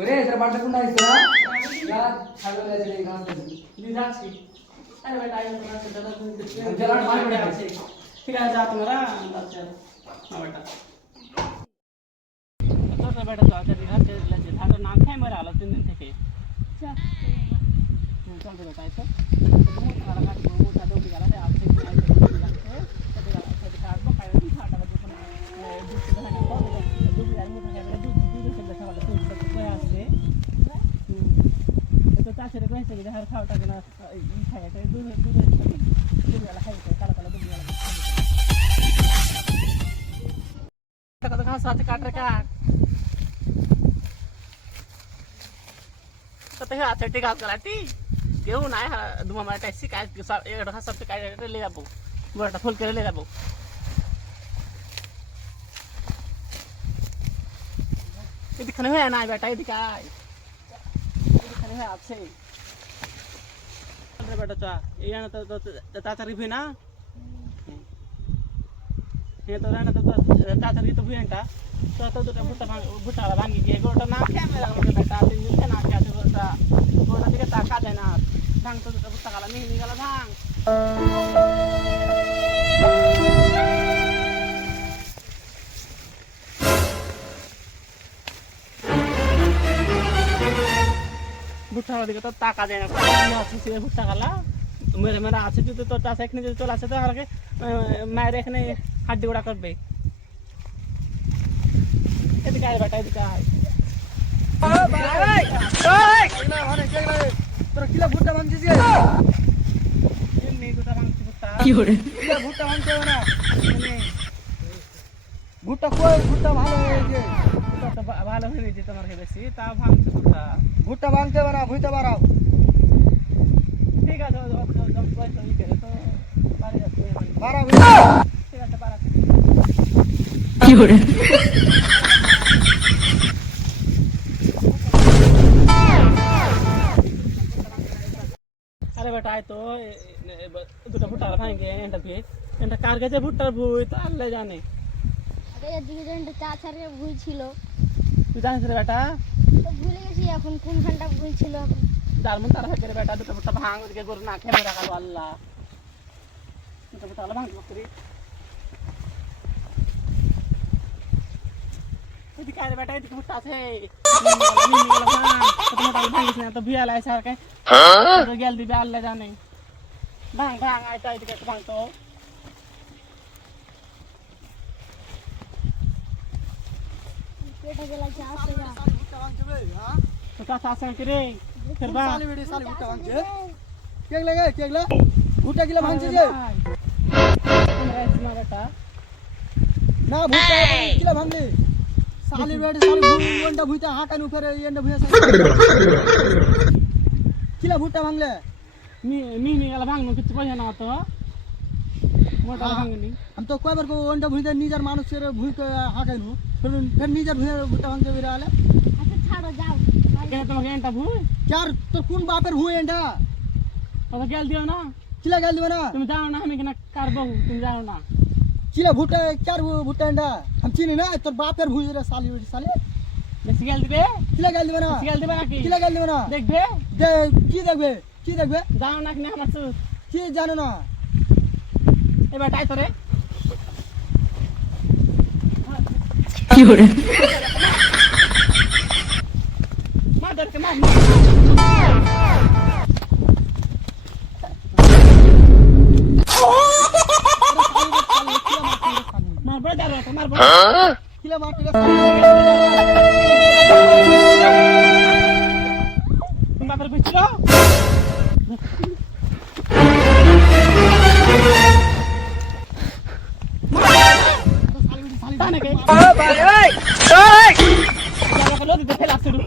ওরে তোর বাড়িতে কোন আইছ না যা ছাগল আছে এই ঘাস আছে তুই যাচ্ছি আরে বেটা আই না দাদা তুমি জলাট মার আছে ঠিক আছে যা তোমরা যাচ্ছি না বেটা তো বেটা তো আছে বিহার যে লাগে ধাটা না খাই মরে আলো 3 দিন থেকে চল চল বেটা আইছো মুখ খাড়া কাটি মুখ টা দৌড়ি গেল আছে চাষের কইছে যে হার খাওয়াটা না খায় এটা দুধ বেলা খাই কালা কালা দুধ বেলা কত ঘাস আছে কাট রে কাট কত আছে ঠিক আছে লাটি কেউ নাই দুমা মারা ট্যাক্সি কাজ একটা ঘাস সবতে কাজ লে যাবো বড়টা ফুল করে লে যাবো এদিকে হয়ে নাই বেটা এদিকে আয় এখানে হয়ে আছে বেটা চা এই আনা তো চাচারি ভুই না এ তো রানা তো চাচারি তো ভুইটা তো তো দুটো ভুট্টা ভাঙি গিয়ে গোটা না খেয়ে মেলা আমাকে বেটা 3 দিন না খেয়ে আছে গোটা দিকে টাকা দেয় না ভাঙ তো দুটো ভুট্টা গালা মিহি গেল ভাঙ ভুট্টা দিকে তো টাকা দেয় না আছে সে ভুট্টা গালা মেরে মেরে আছে যদি তোর চাষ এখানে যদি চলে আসে তো আর মায়ের এখানে হাড্ডি গোড়া করবে এদিকে আয় বেটা এদিকে আয় তোর কিলা ভুট্টা ভাঙছিস এমনি ভুট্টা ভাঙছি ভুট্টা কি করে কিলা ভুট্টা ভাঙতে হবে না ভুট্টা কই ভুট্টা ভালো হয়েছে ভুট্টা ভালো হয়েছে তোমার বেশি তা ভাঙছে ভুট্টা ভুট্টা ভাঙতে হবে না ভুইতে বাড়াও ঠিক আছে পয়সা ই করে তো বাড়ি যাচ্ছে বাড়াও ঠিক আছে বাড়া কি করে আরে বেটা আয় তো দুটো ভুট্টা ভাঙে এটা কার কাছে ভুট্টার ভুই তো আল্লাহ জানে আরে এদিকে যে একটা চাচারে ভুই ছিল তুই জানিস রে বেটা তো ভুলে গেছি এখন কোনখানটা ভুই ছিল এখন যার মন তারা করে বেটা দুটো ভুট্টা ভাঙ ওদিকে গরু না খেয়ে রাখালো আল্লাহ দুটো ভুট্টা ভাঙ করি এদিকে আরে বেটা এদিকে ভুট্টা আছে ভাঙিস না তো ভিয়া লাইছে আর কে গেল দিবে আল্লাহ জানে ভাঙ ভাঙ আইটা এদিকে ভাঙ তো পেটে গেলা যে আসে না ভুট্টা ভাঙছে বে হ্যাঁ তো চাষ আছে কি রে ফের বা সালি বেড়ি সালি ভুট্টা ভাঙছে কেগলা ভুট্টা কিলা ভাঙছে যে তোমরা এসনা বেটা না ভুট্টা কিলা ভাঙলি সালি বেড়ি সালি ভুইটা ভুইটা হাকান উপরে এন্ডা ভুইয়া কিলা ভুট্টা ভাঙলে মি গেল ভাঙনো কিছু পয়সা না তো মোটা ভাঙনি আমি তো কয়বার কো ওন্ডা ভুইতে নিজের মানুষের ভুই হাকাইনু ফের নিজের ভুইয়া ভুট্টা ভাঙতে বেরা আলে আচ্ছা ছাড়ো যাও কেন তোমাকে এন্টা ভুই চার তোর কোন বাপের ভুই এন্ডা কথা গেল দিও না কিলা গাল দিবে না তুমি জানো না আমি কিনা কার বহু তুমি জানো না কিলা ভুট্টা চার ভুট্টা এন্ডা আমি চিনি না তোর বাপের ভুই রে সালি বেড়ি সালি বেশি গেল দিবে কিলা গাল দিবে না বেশি গেল দিবে নাকি কিলা গাল দিবে না দেখবে কি দেখবে কি দেখবে জানো না কিনা আমার তো কি জানো না এবার তাই তোরে কি করে মার ধরকে মার মারবো দাঁড়ো মারবো কিলা মারতে তুমি বাপের বুঝছিল ভাই ওই ওই দিতে ফেলা শুরু